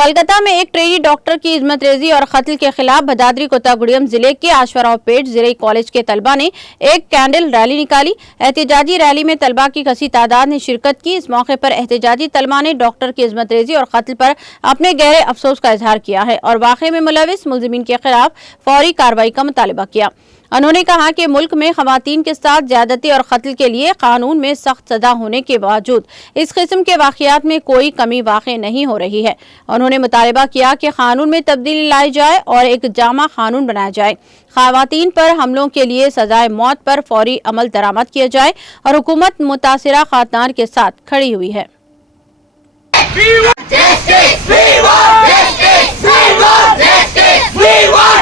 कोलकाता में एक trainee doctor की इस्मत रेजी और कत्ल के खिलाफ भदादरी कोत्तागुड़ियम जिले के आश्वारावपेट जिले कॉलेज के तलबा ने एक कैंडल रैली निकाली। एहतजाजी रैली में तलबा की कसी तादाद ने शिरकत की। इस मौके पर एहतजाजी तलबा ने डॉक्टर की इस्मत रेजी और कत्ल पर अपने गहरे अफसोस का इजहार किया है और वाक़े में मुलविस मुलजिमीन के खिलाफ फौरी कार्रवाई का मुतालबा किया। उन्होंने कहा कि मुल्क में खवातीन के साथ ज्यादती और कत्ल के लिए कानून में सख्त सजा होने के बावजूद इस किस्म के वाक़यात में कोई कमी वाक़ई नहीं हो रही है। उन्होंने मुतालबा किया कि कानून में तब्दीली लाई जाए और एक जामा कानून बनाया जाए। खवातीन पर हमलों के लिए सजाए मौत पर फौरी अमल दरामद किया जाए और हुकूमत मुतासिरा खातनान के साथ खड़ी हुई है। We want justice! We want justice! We want